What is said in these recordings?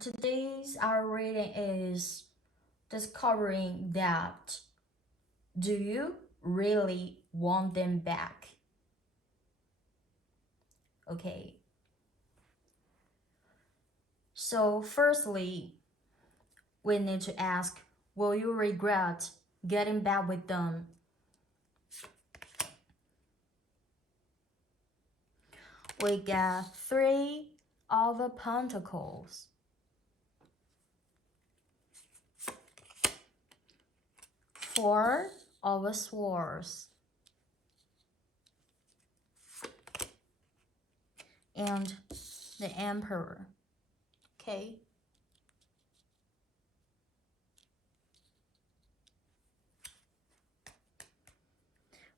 Today's our reading is discovering that do you really want them back? Okay. So firstly, we need to ask, will you regret getting back with them? We got 3 of Pentacles, 4 of Swords, and the Emperor. Okay.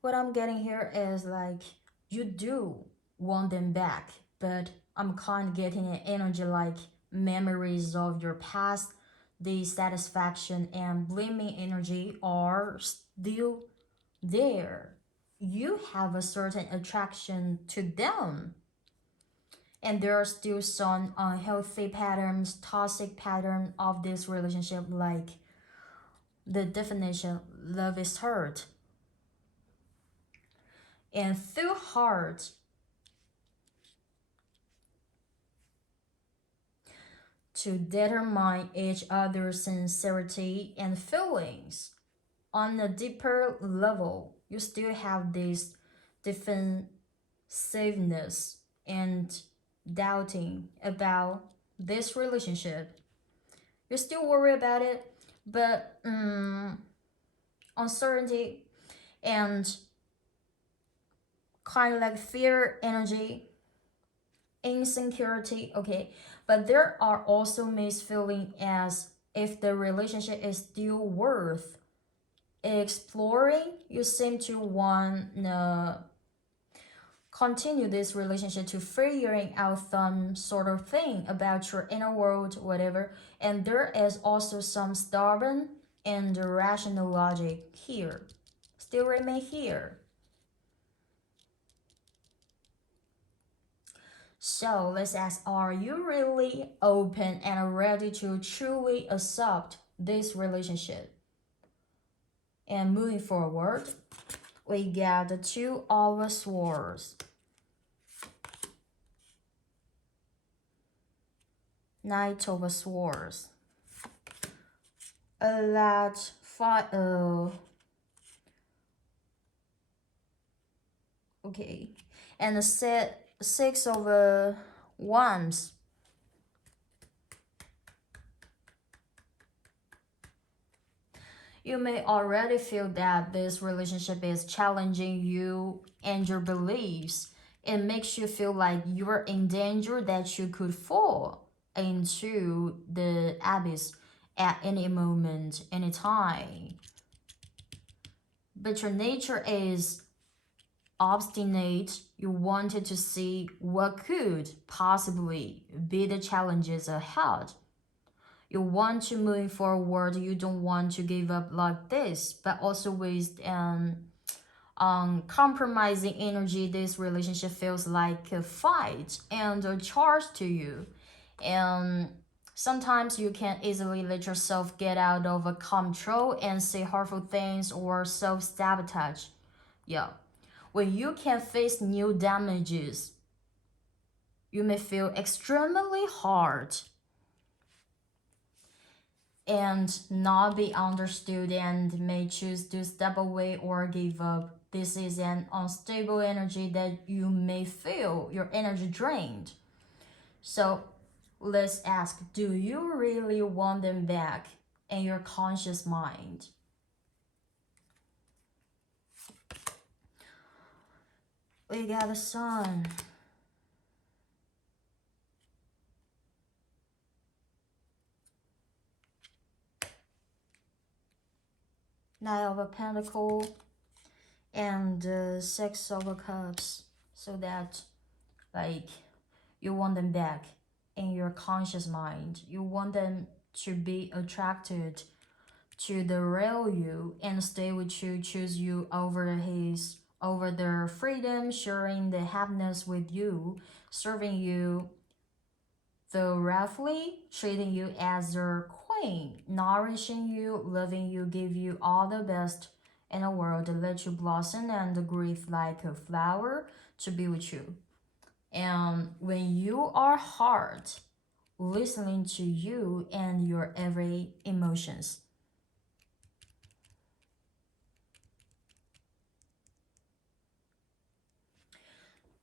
What I'm getting here is like you do want them back, but I'm kind of getting an energy like memories of your past, dissatisfaction and blaming energy are still there. You have a certain attraction to them, and there are still some unhealthy patterns, toxic pattern of this relationship, like the definition love is hurt. And through heart to determine each other's sincerity and feelings. On a deeper level, you still have this defensiveness and doubting about this relationship. You still worry about it, but uncertainty and kind of like fear energy, insecurity, okay, but there are also mixed feeling as if the relationship is still worth exploring. You seem to want to continue this relationship to figuring out some sort of thing about your inner world, whatever, and there is also some stubborn and rational logic here still remain here. So let's ask, are you really open and ready to truly accept this relationship? And moving forward, we got the 2 of Swords, Knight of Swords, a lot okay, and the 6 of Wands. You may already feel that this relationship is challenging you and your beliefs. It makes you feel like you're in danger, that you could fall into the abyss at any moment, any time. But your nature is obstinate. You wanted to see what could possibly be the challenges ahead. You want to move forward. You don't want to give up like this, but also with compromising energy. This relationship feels like a fight and a charge to you, and sometimes you can easily let yourself get out of control and say hurtful things or self-sabotage. Yeah, when you can face new damages, you may feel extremely hard and not be understood and may choose to step away or give up. This is an unstable energy that you may feel your energy drained. So let's ask, do you really want them back in your conscious mind? We got the Sun. Knight of a Pentacle and 6 of Cups. So that like you want them back in your conscious mind. You want them to be attracted to the real you and stay with you, choose you over their freedom, sharing the happiness with you, serving you though roughly treating you as their queen, nourishing you, loving you, give you all the best in the world to let you blossom and breathe like a flower to be with you. And when you are hard, listening to you and your every emotions.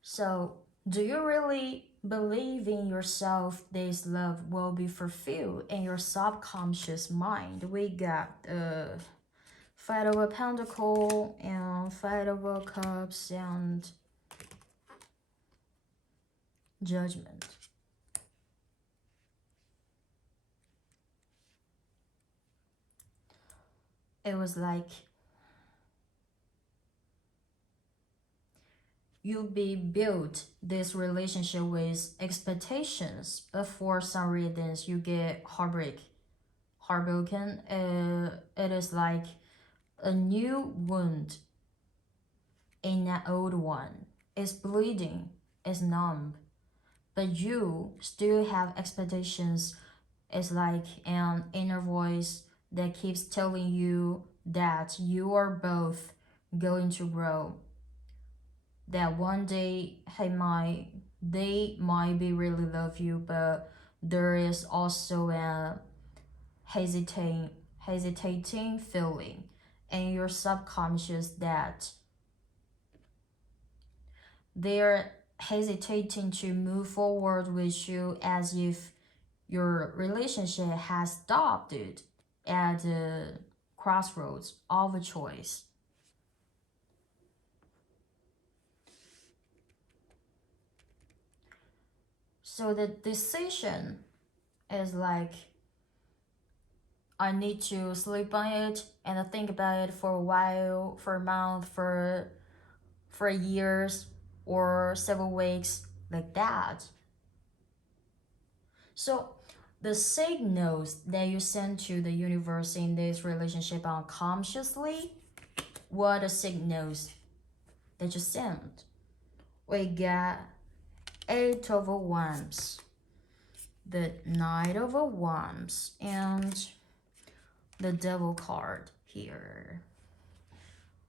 So, do you really believe in yourself this love will be fulfilled in your subconscious mind? We got Fight over Pentacle and Fight over Cups and Judgment. It was like you be built this relationship with expectations, but for some reasons you get heartbroken. It is like a new wound in an old one. It's bleeding, it's numb, but you still have expectations. It's like an inner voice that keeps telling you that you are both going to grow. That one day they might be really love you, but there is also a hesitating hesitating feeling in your subconscious that they're hesitating to move forward with you as if your relationship has stopped it at the crossroads of a choice. So the decision is like I need to sleep on it and think about it for a while, for a month, for years or several weeks, like that. So the signals that you send to the universe in this relationship unconsciously, what are the signals that you send? We got Eight of Wands, the Knight of Wands, and the Devil card here.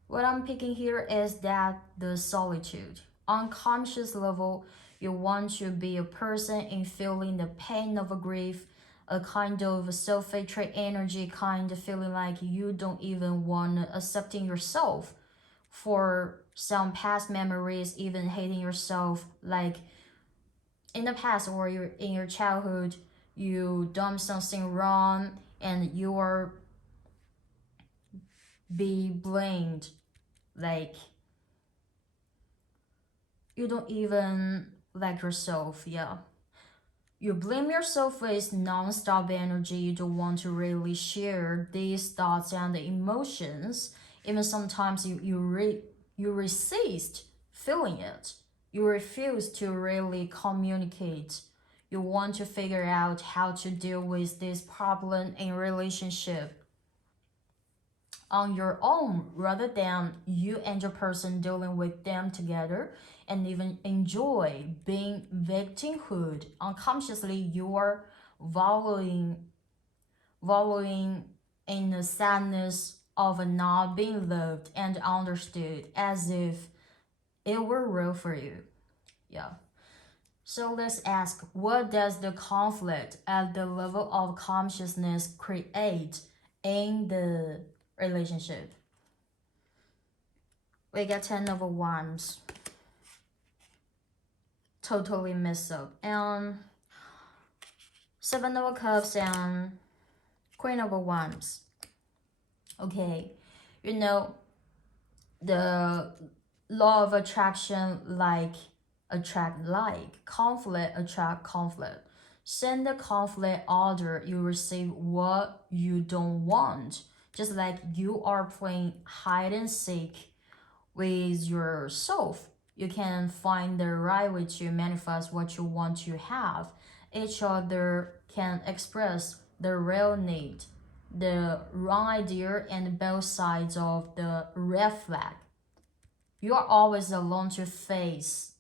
What I'm picking here is that the solitude. Unconscious level, you want to be a person in feeling the pain of a grief, a kind of self-hatred energy, kind of feeling like you don't even want accepting yourself for some past memories, even hating yourself, like in the past or in your childhood, you done something wrong and you are be blamed, like you don't even like yourself. Yeah, you blame yourself with non-stop energy. You don't want to really share these thoughts and the emotions. Even sometimes you resist feeling it. You refuse to really communicate. You want to figure out how to deal with this problem in relationship on your own rather than you and your person dealing with them together and even enjoy being victimhood. Unconsciously you're wallowing wallowing in the sadness of not being loved and understood as if it were real for you. Yeah. So let's ask, what does the conflict at the level of consciousness create in the relationship? We get 10 of Wands. Totally messed up. And 7 of Cups and Queen of Wands. Okay, you know, the law of attraction, like attract like, conflict attract conflict. Send the conflict order, you receive what you don't want. Just like you are playing hide and seek with yourself, you can find the right way to manifest what you want to have. Each other can express the real need, the wrong idea, and both sides of the red flag. You are always alone to face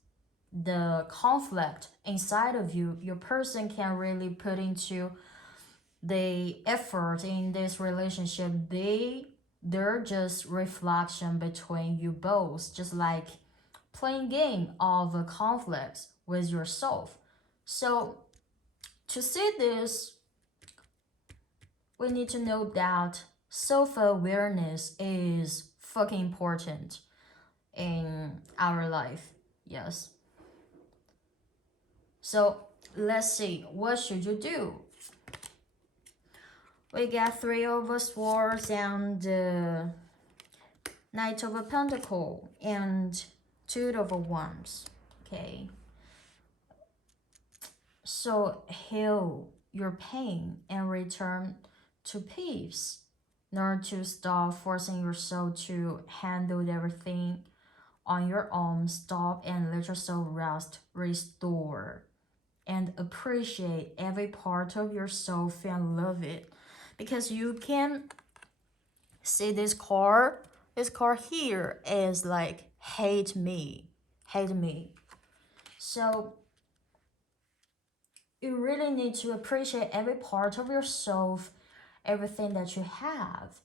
the conflict inside of you, your person can really put into the effort in this relationship. They're just reflection between you both, just like playing game of a conflict with yourself. So to see this, we need to know that self-awareness is fucking important in our life. Yes. So let's see, what should you do? We got Three of Swords and Knight of a Pentacle and Two of Wands. Okay. So heal your pain and return to peace. Learn to stop forcing yourself to handle everything on your own. Stop and let yourself rest, restore, and appreciate every part of yourself and love it. Because you can see this card here is like hate me. So you really need to appreciate every part of yourself, everything that you have,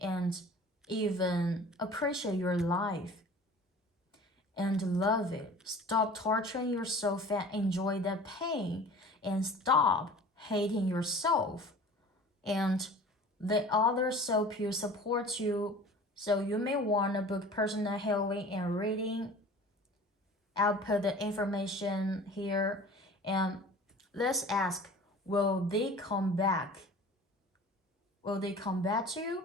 and even appreciate your life and love it. Stop torturing yourself and enjoy the pain, and stop hating yourself. And the other self will support you. So you may want to book personal healing and reading. I'll put the information here. And let's ask, will they come back? Will they come back to you?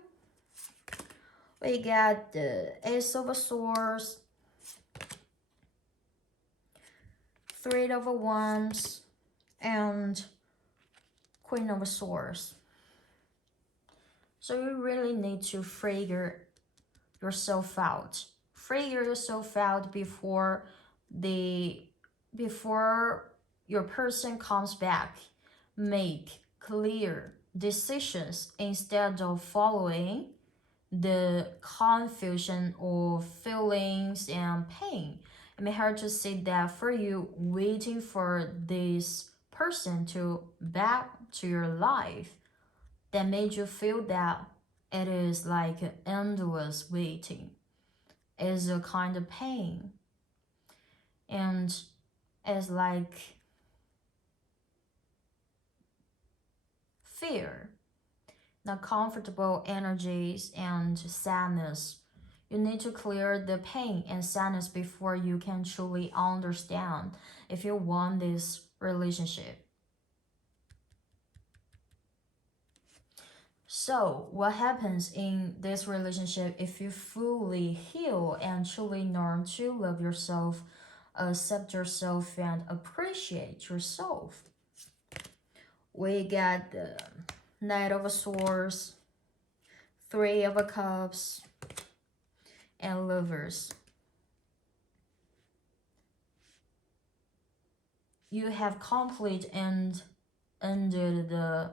We got the Ace of Swords, Three of Wands, and Queen of Swords. So you really need to figure yourself out. Figure yourself out before your person comes back. Make clear decisions instead of following the confusion of feelings and pain. It may hard to say that for you, waiting for this person to back to your life that made you feel that it is like endless waiting, is a kind of pain, and it's like fear, the comfortable energies and sadness. You need to clear the pain and sadness before you can truly understand if you want this relationship. So, what happens in this relationship if you fully heal and truly learn to love yourself, accept yourself, and appreciate yourself? We got the Knight of Swords, Three of Cups, and Lovers. You have complete and ended the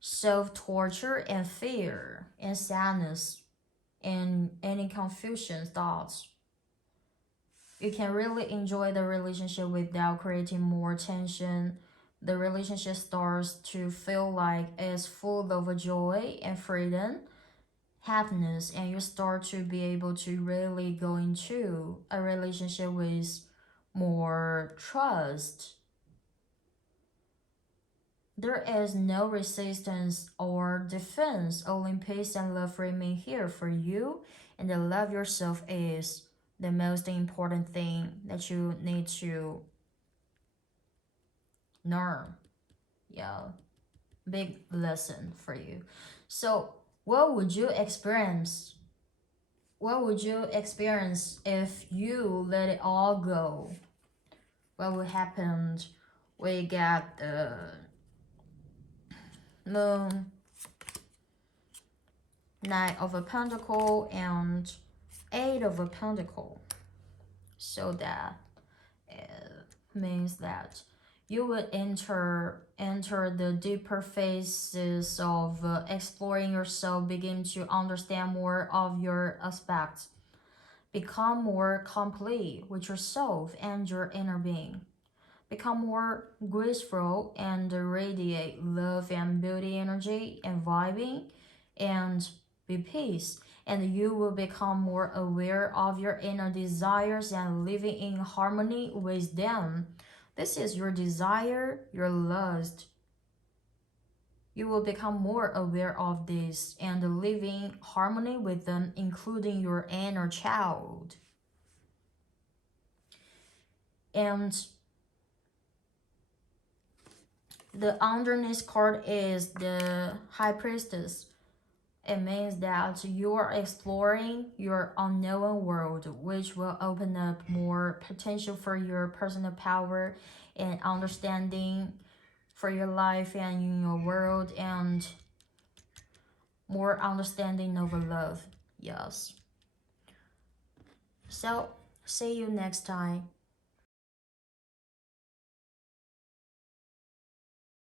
self-torture and fear and sadness and any confusion thoughts. You can really enjoy the relationship without creating more tension. The relationship starts to feel like it's full of joy and freedom, happiness, and you start to be able to really go into a relationship with more trust. There is no resistance or defense, only peace and love remain here for you, and the love yourself is the most important thing that you need to learn. Yeah, big lesson for you. So, what would you experience? What would you experience if you let it all go? What would happen? We got the moon, Knight of a Pentacle, and Eight of a Pentacle. So that means that you would enter the deeper phases of exploring yourself, begin to understand more of your aspects, Become more complete with yourself and your inner being. Become more graceful and radiate love and beauty energy and vibing and be peace. And you will become more aware of your inner desires and living in harmony with them. This is your desire, your lust. You will become more aware of this and live in harmony with them, including your inner child. And the underneath card is the High Priestess. It means that you are exploring your unknown world, which will open up more potential for your personal power and understanding for your life and in your world, and more understanding of love. Yes. So, see you next time.